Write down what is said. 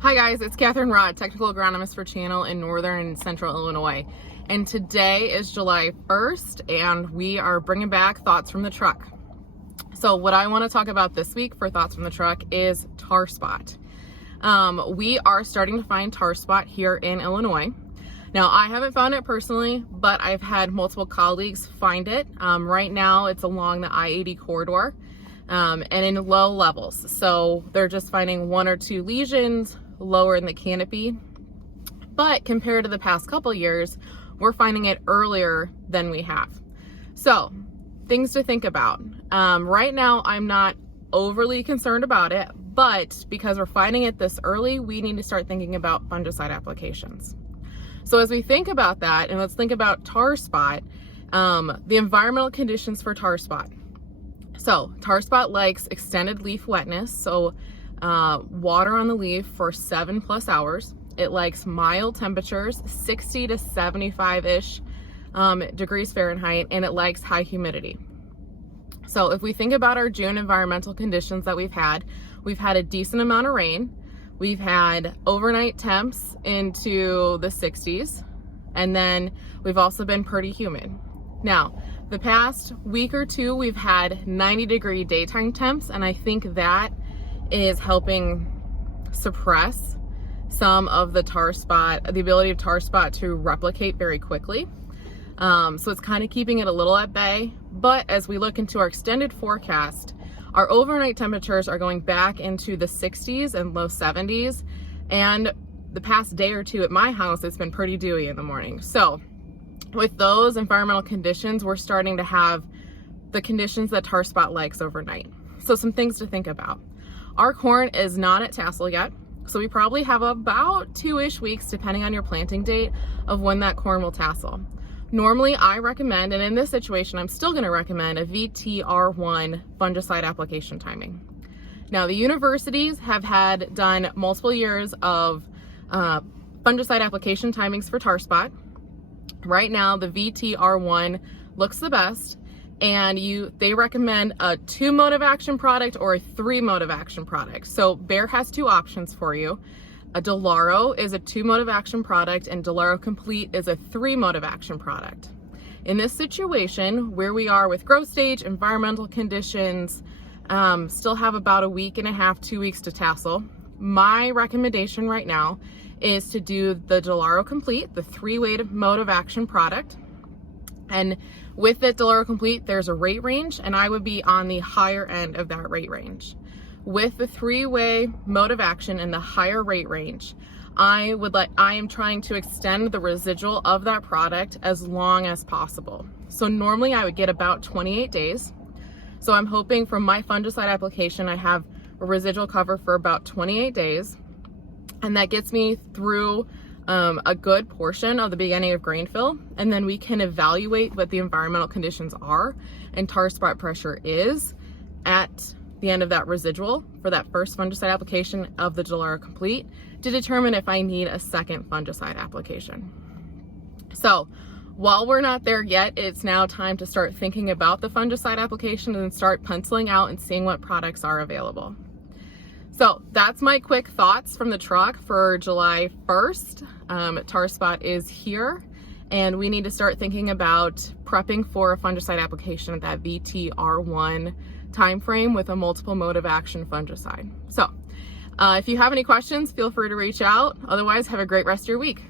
Hi guys, it's Catherine Rod, technical agronomist for Channel in northern and central Illinois. And today is July 1st and we are bringing back Thoughts from the Truck. So what I want to talk about this week for Thoughts from the Truck is tar spot. We are starting to find tar spot here in Illinois. Now I haven't found it personally, but I've had multiple colleagues find it. Right now it's along the I-80 corridor and in low levels. So they're just finding one or two lesions lower in the canopy, but compared to the past couple years, we're finding it earlier than we have. So things to think about. Right now, I'm not overly concerned about it, but because we're finding it this early, we need to start thinking about fungicide applications. So as we think about that, and let's think about tar spot, the environmental conditions for tar spot. So tar spot likes extended leaf wetness, so water on the leaf for 7+ hours. It likes mild temperatures, 60 to 75-ish degrees Fahrenheit, and it likes high humidity. So if we think about our June environmental conditions that we've had a decent amount of rain, we've had overnight temps into the 60s, and then we've also been pretty humid. Now, the past week or two, we've had 90-degree daytime temps, and I think that is helping suppress some of the tar spot, the ability of tar spot to replicate very quickly. So it's kind of keeping it a little at bay. But as we look into our extended forecast, our overnight temperatures are going back into the 60s and low 70s. And the past day or two at my house, it's been pretty dewy in the morning. So with those environmental conditions, we're starting to have the conditions that tar spot likes overnight. So some things to think about. Our corn is not at tassel yet, so we probably have about 2-ish weeks, depending on your planting date, of when that corn will tassel. Normally, I recommend, and in this situation, I'm still going to recommend a VTR1 fungicide application timing. Now, the universities have had done multiple years of fungicide application timings for tar spot. Right now, the VTR1 looks the best. And they recommend a 2 mode of action product or a 3 mode of action product. So Bayer has 2 options for you. A Delaro is a 2 mode of action product and Delaro Complete is a 3 mode of action product. In this situation, where we are with growth stage, environmental conditions, still have about a week and a half, 2 weeks to tassel. My recommendation right now is to do the Delaro Complete, the 3 mode of action product. And with the Delaro Complete, there's a rate range, and I would be on the higher end of that rate range. With the 3-way mode of action and the higher rate range, I am trying to extend the residual of that product as long as possible. So normally I would get about 28 days. So I'm hoping from my fungicide application, I have a residual cover for about 28 days. And that gets me through a good portion of the beginning of grain fill, and then we can evaluate what the environmental conditions are and tar spot pressure is at the end of that residual for that first fungicide application of the Delaro Complete to determine if I need a second fungicide application. So while we're not there yet, it's now time to start thinking about the fungicide application and start penciling out and seeing what products are available. So that's my quick thoughts from the truck for July 1st. Tar spot is here, and we need to start thinking about prepping for a fungicide application at that VTR1 timeframe with a multiple mode of action fungicide. So if you have any questions, feel free to reach out. Otherwise, have a great rest of your week.